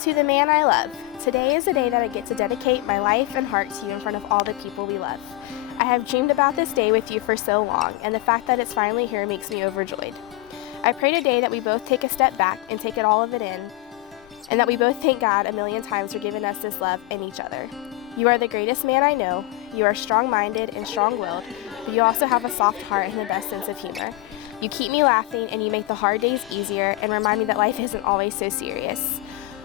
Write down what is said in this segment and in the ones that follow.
To the man I love, today is the day that I get to dedicate my life and heart to you in front of all the people we love. I have dreamed about this day with you for so long, and the fact that it's finally here makes me overjoyed. I pray today that we both take a step back and take it all of it in, and that we both thank God a million times for giving us this love and each other. You are the greatest man I know. You are strong-minded and strong-willed, but you also have a soft heart and the best sense of humor. You keep me laughing, and you make the hard days easier and remind me that life isn't always so serious.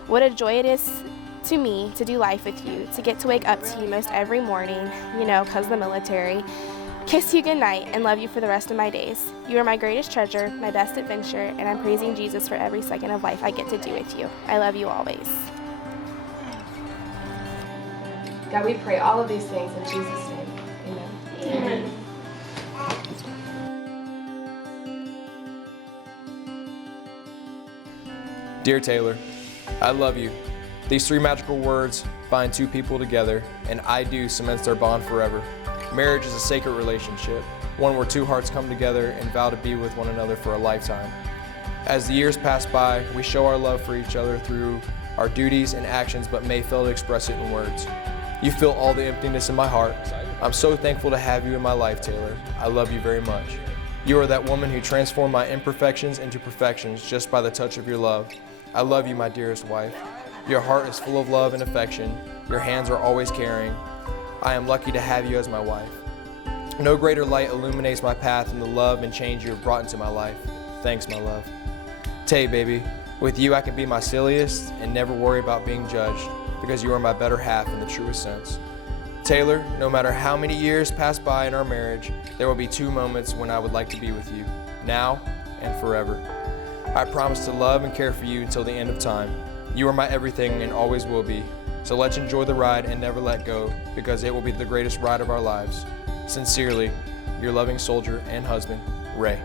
What a joy it is to me to do life with you, to get to wake up to you most every morning, because the military, kiss you goodnight, and love you for the rest of my days. You are my greatest treasure, my best adventure, and I'm praising Jesus for every second of life I get to do with you. I love you always. God, we pray all of these things in Jesus' name. Amen. Amen. Dear Taylor, I love you. These three magical words bind two people together, and I do cements their bond forever. Marriage is a sacred relationship, one where two hearts come together and vow to be with one another for a lifetime. As the years pass by, we show our love for each other through our duties and actions, but may fail to express it in words. You fill all the emptiness in my heart. I'm so thankful to have you in my life, Taylor. I love you very much. You are that woman who transformed my imperfections into perfections just by the touch of your love. I love you, my dearest wife. Your heart is full of love and affection. Your hands are always caring. I am lucky to have you as my wife. No greater light illuminates my path than the love and change you have brought into my life. Thanks, my love. Tay, baby, with you I can be my silliest and never worry about being judged because you are my better half in the truest sense. Taylor, no matter how many years pass by in our marriage, there will be two moments when I would like to be with you, now and forever. I promise to love and care for you until the end of time. You are my everything and always will be. So let's enjoy the ride and never let go, because it will be the greatest ride of our lives. Sincerely, your loving soldier and husband, Ray.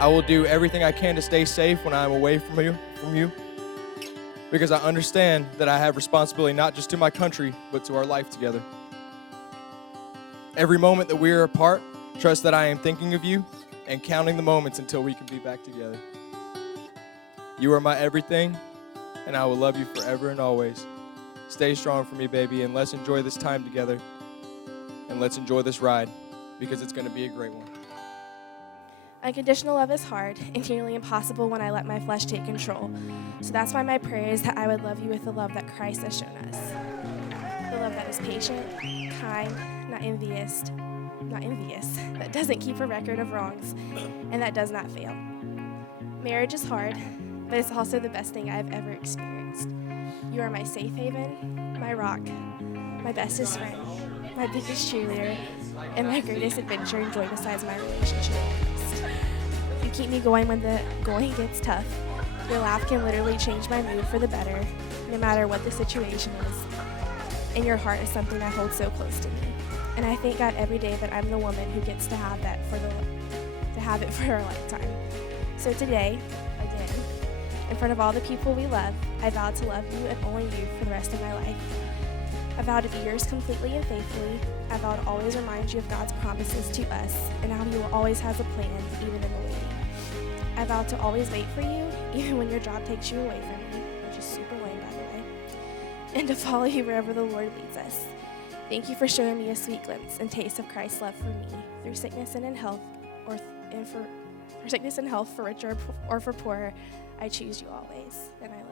I will do everything I can to stay safe when I am away from you, because I understand that I have responsibility not just to my country, but to our life together. Every moment that we are apart, trust that I am thinking of you and counting the moments until we can be back together. You are my everything, and I will love you forever and always. Stay strong for me, baby, and let's enjoy this time together, and let's enjoy this ride, because it's going to be a great one. Unconditional love is hard and nearly impossible when I let my flesh take control. So that's why my prayer is that I would love you with the love that Christ has shown us. The love that is patient, kind, not envious, that doesn't keep a record of wrongs, and that does not fail. Marriage is hard, but it's also the best thing I've ever experienced. You are my safe haven, my rock, my bestest friend, my biggest cheerleader, and my greatest adventure and joy besides my relationship with Christ. You keep me going when the going gets tough. Your laugh can literally change my mood for the better, no matter what the situation is. And your heart is something I hold so close to me. And I thank God every day that I'm the woman who gets to have that to have it for our lifetime. So today, again, in front of all the people we love, I vow to love you and only you for the rest of my life. I vow to be yours completely and faithfully. I vow to always remind you of God's promises to us and how he always has a plan, even in the waiting. I vow to always wait for you, even when your job takes you away from me, which is super lame, by the way, and to follow you wherever the Lord leads us. Thank you for showing me a sweet glimpse and taste of Christ's love for me through sickness and in health, for sickness and health, for richer or for poorer. I choose you always, and I love you.